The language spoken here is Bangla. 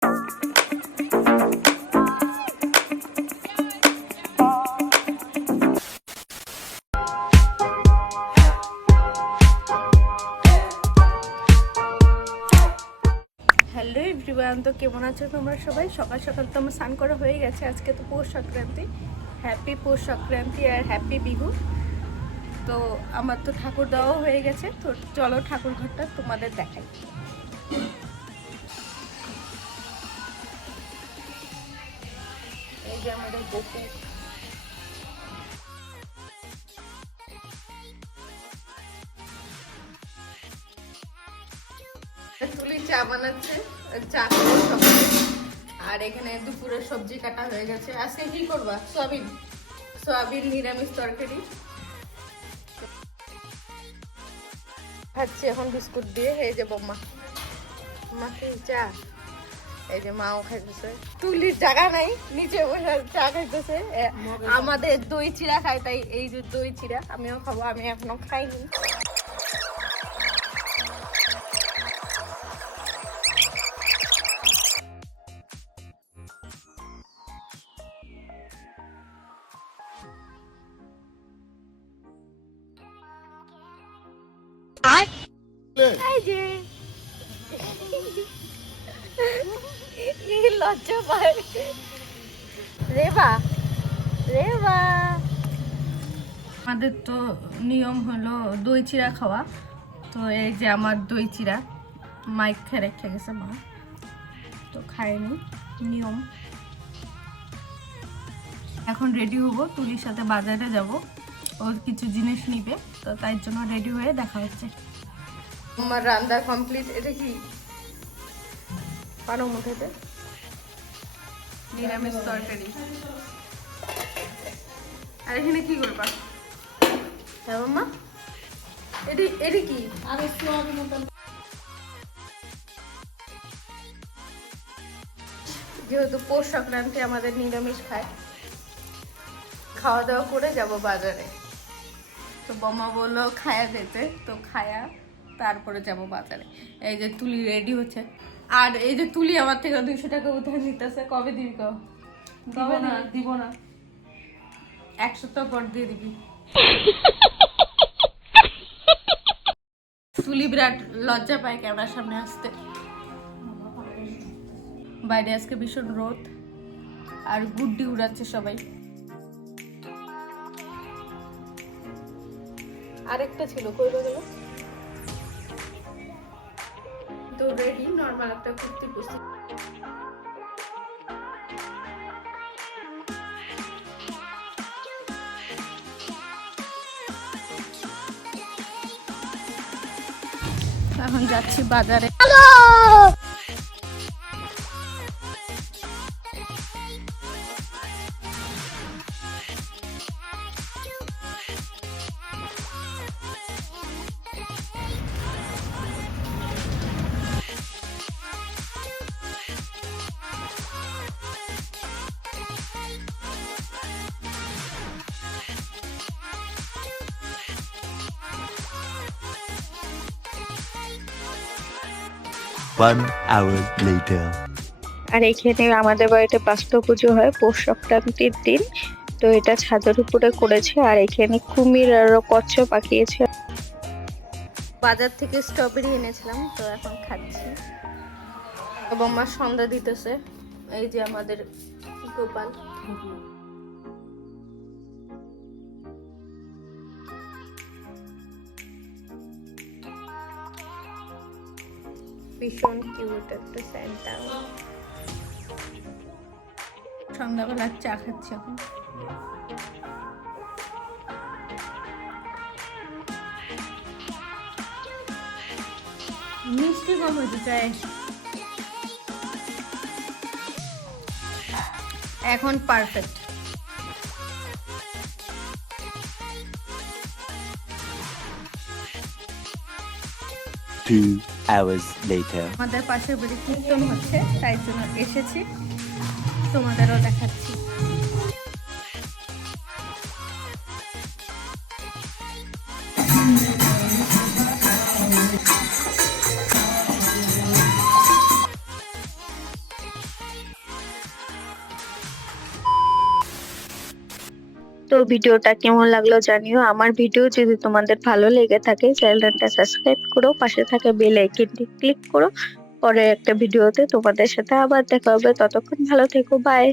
হ্যালো এভরিওয়ান, তো কেমন আছো তোমরা সবাই? সকাল সকাল তো আমার স্নান করা হয়ে গেছে। আজকে তো পৌষ সংক্রান্তি। হ্যাপি পৌষ সংক্রান্তি আর হ্যাপি বিহু। তো আমার তো ঠাকুর দেওয়াও হয়ে গেছে, তো চলো ঠাকুর ঘরটা তোমাদের দেখাই। এই যে আমাদের বকু, তুলি চা বানাচ্ছে, চা খাবো সকালে। আর এখানে দুপুরের সবজি কাটা হয়ে গেছে। আজকে কি করবা? সয়াবিন, সয়াবিন নিরামিষ তরকারি খাচ্ছি এখন বিস্কুট দিয়ে। এই যে বম্মা, মাকে চা, এই যে মাও খাইতেছে। তুলির জায়গা নাই, নিচে বসে চা খাইতেছে। আমাদের দই চিড়া খাই, তাই এই যে দই চিড়া আমিও খাবো, আমি এখনো খাইনি। লজ্জা পায় রেবা, রেবা। আমাদের তো নিয়ম হলো দই চিড়া খাওয়া। তো এই যে আমার দই চিড়া, মাইক খেয়ে রেখে গেছে মা, তো খায়নি, নিয়ম। এখন রেডি হবো, তুলির সাথে বাজারে যাব, ওর কিছু জিনিস নিবে, তো তাই জন্য রেডি হয়ে দেখা হচ্ছে। আমার রান্না কমপ্লিট। এটা কি পারো মুখেতে? নিরামিষ তরকারি। আর এখানে কি করবা? হ্যাঁ মাম্মা, এটি কি? যেহেতু পৌষ সংক্রান্তি আমাদের নিরামিষ খায়, খাওয়া দাওয়া করে যাব বাজারে। তো বোমা বললো খায়া দিতে, তো খায়া তারপরে যাব বাজারে। এই যে তুলি রেডি হচ্ছে। আর এই যে তুলি আমার থেকে 200 টাকা উধার নিতেছে। কবে দিবি? দিব না, 1 সপ্তাহ পর দিয়ে দিবি। তুলি বিরাট লজ্জা পায় ক্যামেরার সামনে আসতে। বাইরে আজকে ভীষণ রোদ, আর গুড্ডি উড়াচ্ছে সবাই। আরেকটা ছিল, কই গেল? তো রেডি, নরমাল একটা কুর্তি পরছি। এখন যাচ্ছি বাজারে। One hour later. আর এখানে আমাদের বাড়িতে বাস্তু পুজো হয় পৌষ সংক্রান্তির দিন। তো এটা ছাদের উপরে করেছে, আর এখানে কুমির আর কচ্ছপ পাকিয়েছে। বাজার থেকে স্ট্রবেরি এনেছিলাম, তো এখন খাচ্ছি। এবং মা সন্ধ্যা দিতেছে। এই যে আমাদের গোপাল, ভীষণ কিউট একটা স্যান্টা। সন্ধ্যাবেলা চা খাচ্ছি এখন। মিষ্টি কম হতে চাই এখন, পারফেক্ট। 2 hours later. আমাদের পাশের বাড়ি কীর্তন হচ্ছে, তাই জন্য এসেছি, তোমাদেরও দেখাচ্ছি। তো ভিডিওটা কেমন লাগলো জানিও। আমার ভিডিও যদি তোমাদের ভালো লেগে থাকে চ্যানেলটা সাবস্ক্রাইব করো, পাশে থাকা বেল আইকনটি ক্লিক করো। পরে একটা ভিডিওতে তোমাদের সাথে আবার দেখা হবে, ততক্ষণ ভালো থেকো, বাই।